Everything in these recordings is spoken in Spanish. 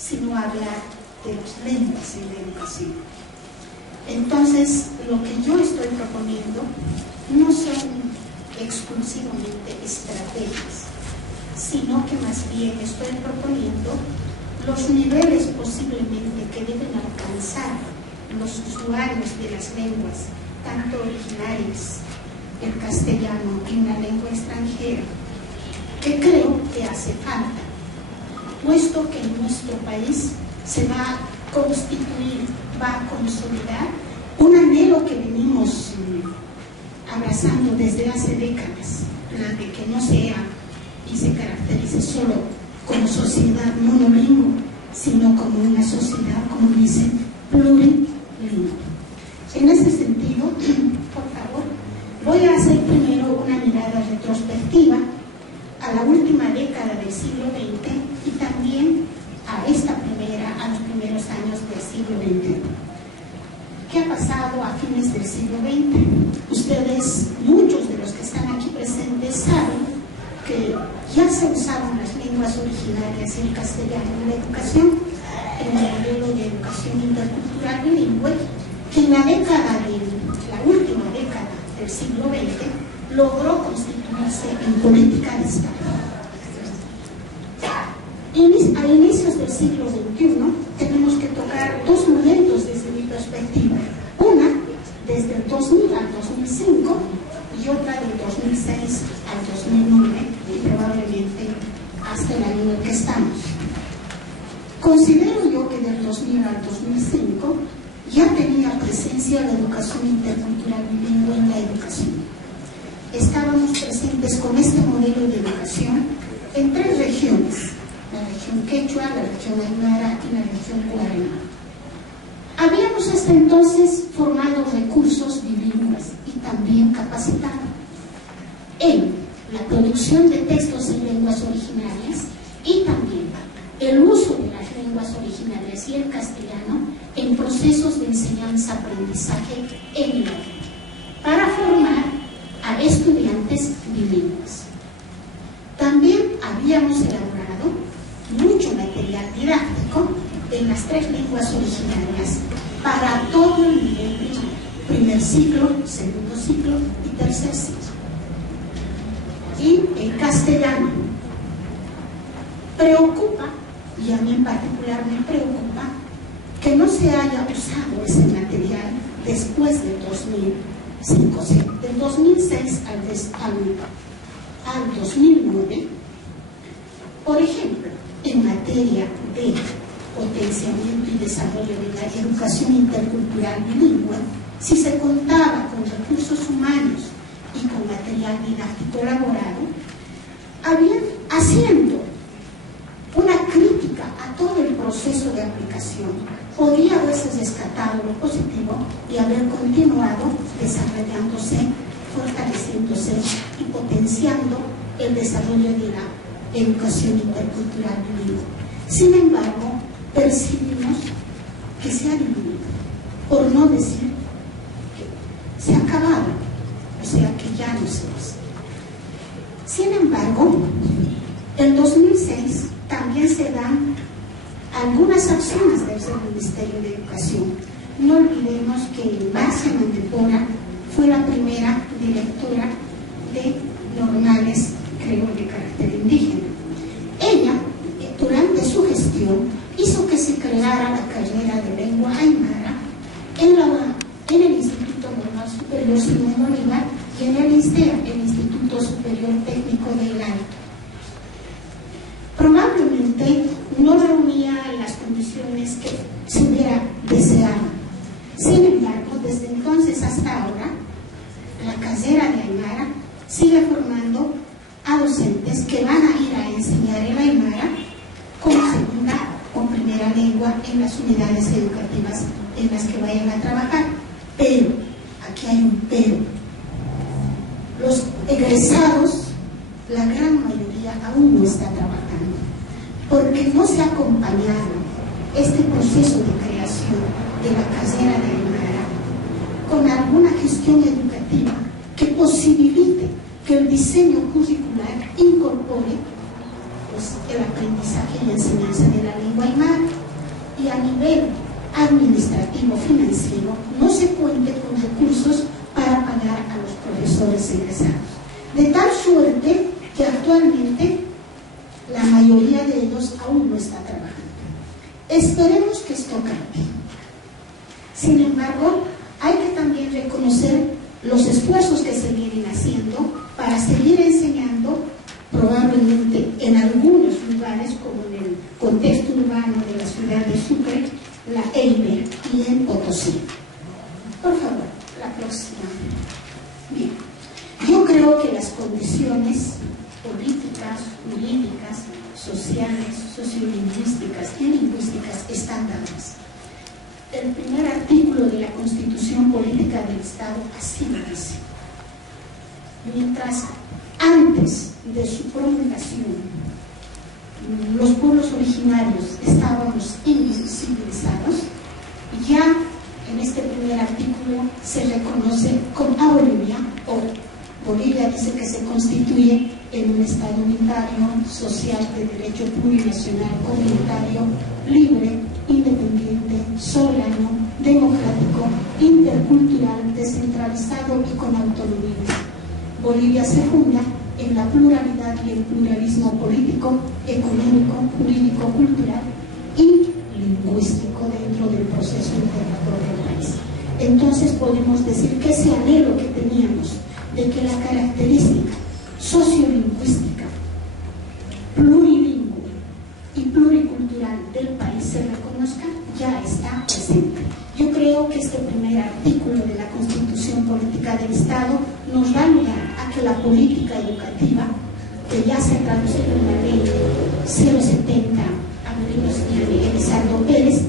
sino hablar de las lenguas en la educación. Entonces, lo que yo estoy proponiendo no son exclusivamente estrategias, sino que más bien estoy proponiendo los niveles posiblemente que deben alcanzar los usuarios de las lenguas, tanto originarias, el castellano y una lengua extranjera, que creo que hace falta, puesto que en nuestro país se va a constituir, va a consolidar un anhelo que venimos abrazando desde hace décadas, la de que no sea y se caracterice solo como sociedad monolingüe, sino como una sociedad, como dicen, plurilingüe. En ese sentido, por favor, voy a hacer primero una mirada retrospectiva a la última década del siglo XX y también a los primeros años del siglo XX. ¿Qué ha pasado a fines del siglo XX? Ustedes, muchos de los que están aquí presentes, saben que ya se usaban las lenguas originarias y el castellano en la educación, en el modelo de educación intercultural bilingüe, que en la última década del siglo XX logró constituirse en política de Estado. A inicios del siglo XXI tenemos que tocar dos momentos desde mi perspectiva. Una desde el 2000 al 2005 y otra del 2006 al 2009 y probablemente hasta el año en el que estamos. Considero yo que del 2000 al 2005 ya tenía presencia la educación intercultural bilingüe en la educación. Estábamos presentes con este modelo de educación en tres regiones: la región quechua, la región aymara y la región guarani. Habíamos hasta entonces formado recursos bilingües y también capacitado en la producción de textos en lenguas originarias y también el uso de las lenguas originarias y el castellano en procesos de enseñanza-aprendizaje en línea para formar a estudiantes bilingües. También habíamos elaborado mucho material didáctico en las tres lenguas originarias para todo el nivel primario: primer ciclo, segundo ciclo y tercer ciclo. Y el castellano preocupa, y a mí en particular me preocupa, que no se haya usado ese material después del 2005, del 2006 al 2009, por ejemplo, en materia de potenciamiento y desarrollo de la educación intercultural bilingüe, si se contaba con recursos humanos y con material didáctico elaborado, haciendo una crítica a todo el proceso de aplicación, podía haberse descartado lo positivo y haber continuado desarrollándose, fortaleciéndose y potenciando el desarrollo de la educación intercultural bilingüe. Sin embargo, percibimos que se ha diluido, por no decir que se ha acabado, o sea que ya no se usa. Sin embargo, en 2006 también se dan algunas acciones desde el Ministerio de Educación. No olvidemos que Marcia Montepora fue la primera directora de normales, creo, de carácter indígena. Ella, durante su gestión, hizo que se creara la carrera de lengua aymara en el Instituto Normal Superior Simón Bolívar y en el INSTEA, el Instituto Superior Técnico del Alto. Probablemente no reunía las condiciones que se hubiera deseado. Sin embargo, desde entonces hasta ahora, la carrera de aymara sigue formando a docentes que van a ir a enseñar el aymara como segunda o primera lengua en las unidades educativas en las que vayan a trabajar. Pero, aquí hay un pero. Los egresados, la gran mayoría aún no está trabajando, porque no se ha acompañado este proceso de creación de la carrera de aymara con alguna gestión educativa que posibilite que el diseño curricular incorpore pues, el aprendizaje y enseñanza de la lengua aymara. Y a nivel administrativo financiero no se cuente con recursos para pagar a los profesores egresados. De tal suerte que actualmente la mayoría de ellos aún no está trabajando. Esperemos que esto cambie. Sin embargo, hay que también reconocer los esfuerzos que se vienen haciendo para seguir enseñando, probablemente en algunos lugares, como en el contexto urbano de la ciudad de Sucre, la EIME y en Potosí. Por favor, la próxima. Bien, yo creo que las condiciones políticas, jurídicas, sociales, sociolingüísticas y lingüísticas están dadas. El primer artículo de la Constitución Política del Estado así lo dice. Mientras antes de su promulgación los pueblos originarios estábamos invisibilizados, ya en este primer artículo se reconoce como a Bolivia, o Bolivia dice que se constituye en un Estado unitario, social, de derecho plurinacional, comunitario, libre, independiente, soberano, democrático, intercultural, descentralizado y con autonomía. Bolivia se funda en la pluralidad y el pluralismo político, económico, jurídico, cultural y lingüístico dentro del proceso integrador del país. Entonces podemos decir que ese anhelo que teníamos de que la característica sociolingüística, plurilingüe y pluricultural del país se reconozca, ya está presente. Yo creo que este primer artículo de la Constitución Política del Estado nos va a ayudar a que la política educativa, que ya se ha traducido en la ley 070, Avelino Siñani y Elizardo Pérez,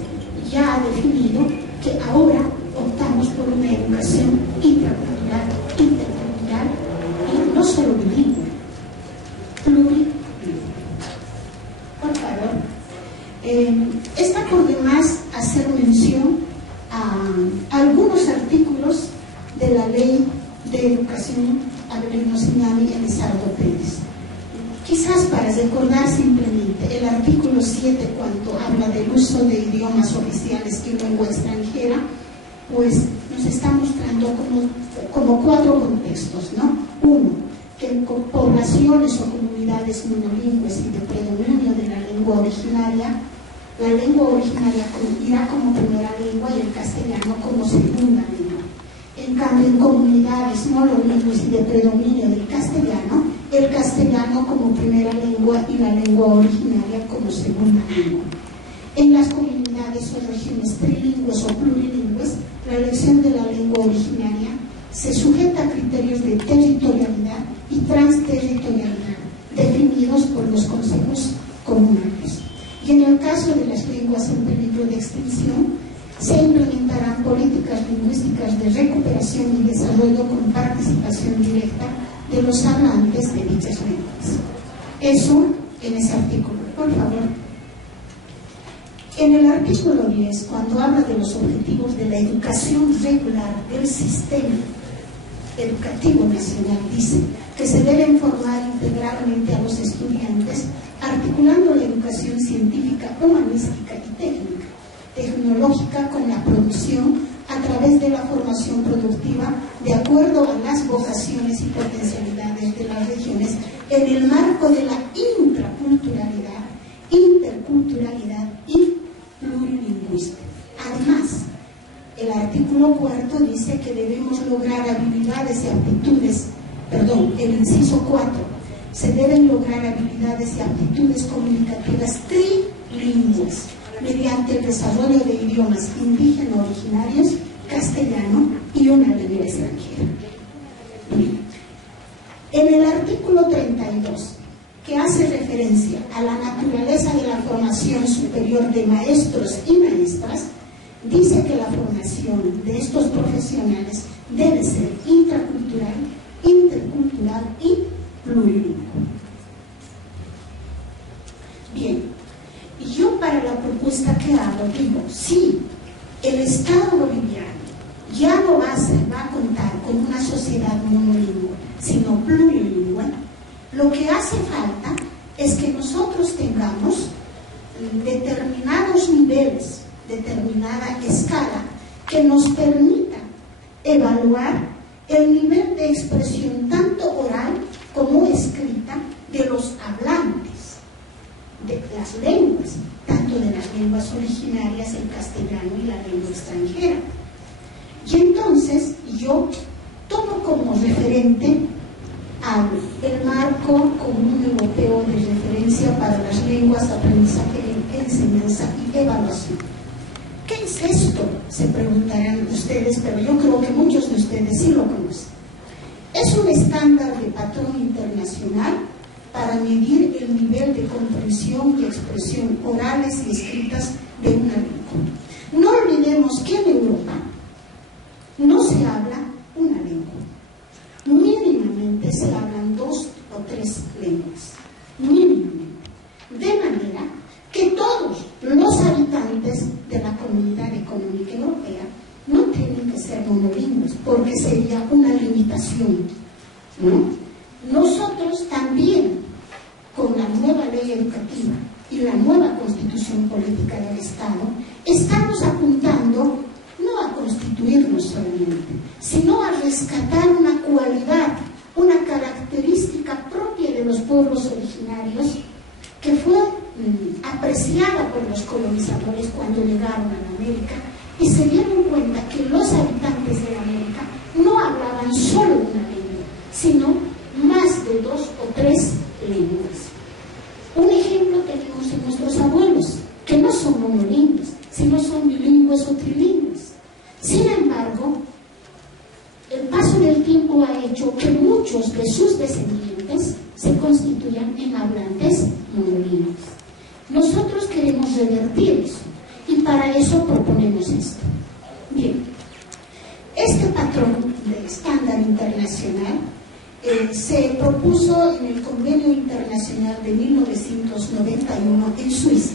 ya ha definido que ahora optamos por una educación intracultural, intercultural y no solo bilingüe, plurilingüe. Por favor, está por demás hacer mención a algunos artículos de la ley de educación Avelino Siñani y Elizardo Pérez. Quizás para recordar simplemente el artículo 7, cuando habla del uso de idiomas oficiales y lengua extranjera, pues nos está mostrando como cuatro contextos, ¿no? Uno, que en poblaciones o comunidades monolingües y de predominio de la lengua originaria irá como primera lengua y el castellano como segunda lengua. En cambio, en comunidades monolingües y de predominio del castellano, el castellano como primera lengua y la lengua originaria como segunda lengua. En las comunidades o regiones trilingües o plurilingües, la elección de la lengua originaria se sujeta a criterios de territorialidad y transterritorialidad definidos por los consejos comunales. Y en el caso de las lenguas en peligro de extinción, se implementarán políticas lingüísticas de recuperación y desarrollo con participación directa de los hablantes de dichas lenguas. Eso en ese artículo. Por favor. En el artículo 10, cuando habla de los objetivos de la educación regular del sistema educativo nacional, dice que se deben formar integralmente a los estudiantes, articulando la educación científica, humanística y tecnológica con la producción a través de la formación productiva de acuerdo a las vocaciones y potencialidades de las regiones en el marco de la intraculturalidad, interculturalidad y plurilingüística. Además, el artículo 4 dice que debemos lograr habilidades y aptitudes, el inciso 4, se deben lograr habilidades y aptitudes comunicativas trilingües mediante el desarrollo de idiomas indígenas originarios, castellano y una lengua extranjera. En el artículo 32, que hace referencia a la naturaleza de la formación superior de maestros y maestras, dice que la formación de estos profesionales debe ser intracultural, intercultural y plurilingüe. Bien, yo para la propuesta que hago digo, sí, el Estado boliviano ya no va a contar con una sociedad monolingüe, sino plurilingüe. Lo que hace falta es que nosotros tengamos determinados niveles, determinada escala, que nos permita evaluar el nivel de expresión tanto oral como escrita de los hablantes de las lenguas, tanto de las lenguas originarias, el castellano y la lengua extranjera. Y entonces yo tomo como referente el marco común europeo de referencia para las lenguas, aprendizaje, enseñanza y evaluación. ¿Qué es esto? Se preguntarán ustedes, pero yo creo que muchos de ustedes sí lo conocen. Es un estándar de patrón internacional para medir el nivel de comprensión y expresión orales y escritas de una lengua. No olvidemos que en Europa no se habla una lengua. Mínimamente se hablan 2 o 3 lenguas. Mínimamente. De manera que todos los habitantes de la Comunidad Económica Europea no tienen que ser monolingües, porque sería una limitación, ¿no? Nosotros también, con la nueva ley educativa y la nueva constitución política del Estado, estamos apuntando no a constituirnos solamente, sino a rescatar una cualidad, una característica propia de los pueblos originarios que fue apreciada por los colonizadores cuando llegaron a la América y se dieron cuenta que los habitantes de la América no hablaban solo una lengua, sino más de 2 o 3 lenguas. Un ejemplo tenemos en nuestros abuelos, que no son monolingües, sino son bilingües o trilingües. Sin embargo, el paso del tiempo ha hecho que muchos de sus descendientes se constituyan en hablantes monolingües. Nosotros queremos revertir eso y para eso proponemos esto. Bien, este patrón de estándar internacional se propuso en el Convenio Internacional de 1991 en Suiza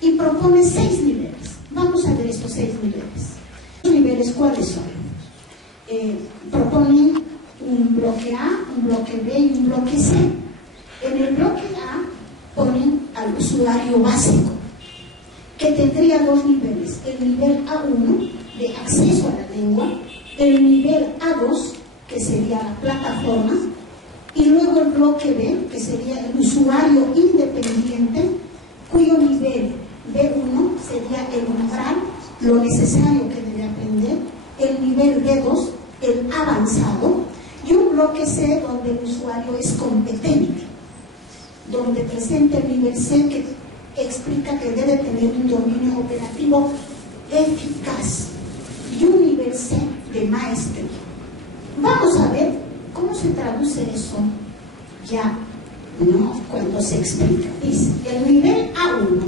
y propone 6 niveles. Vamos a ver estos 6 niveles. ¿Los niveles cuáles son? Proponen un bloque A, un bloque B y un bloque C. En el bloque A ponen al usuario básico, que tendría 2 niveles: el nivel A1 de acceso a la lengua, el nivel A2 que sería la plataforma, y luego el bloque B, que sería el usuario independiente, cuyo nivel B1 sería el umbral, lo necesario que debe aprender, el nivel B2, el avanzado, y un bloque C donde el usuario es competente, donde presenta el nivel C, que explica que debe tener un dominio operativo eficaz, y un nivel C de maestría. Vamos a ver cómo se traduce eso ya, ¿no? Cuando se explica. Dice, el nivel A1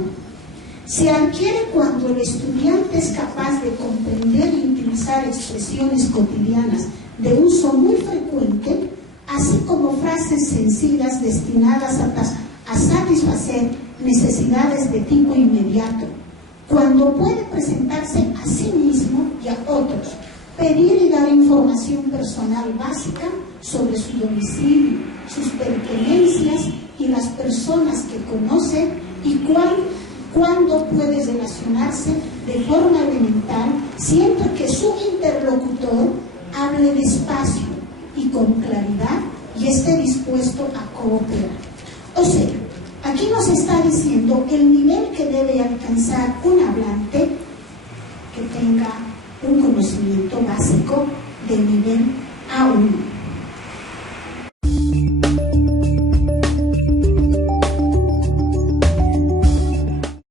se adquiere cuando el estudiante es capaz de comprender y utilizar expresiones cotidianas de uso muy frecuente, así como frases sencillas destinadas a satisfacer necesidades de tipo inmediato, cuando puede presentarse a sí mismo y a otros, pedir y dar información personal básica sobre su domicilio, sus pertenencias y las personas que conoce, y cuándo puede relacionarse de forma elemental siempre que su interlocutor hable despacio y con claridad y esté dispuesto a cooperar. O sea, aquí nos está diciendo el nivel que debe alcanzar un hablante que tenga un conocimiento básico del nivel A1.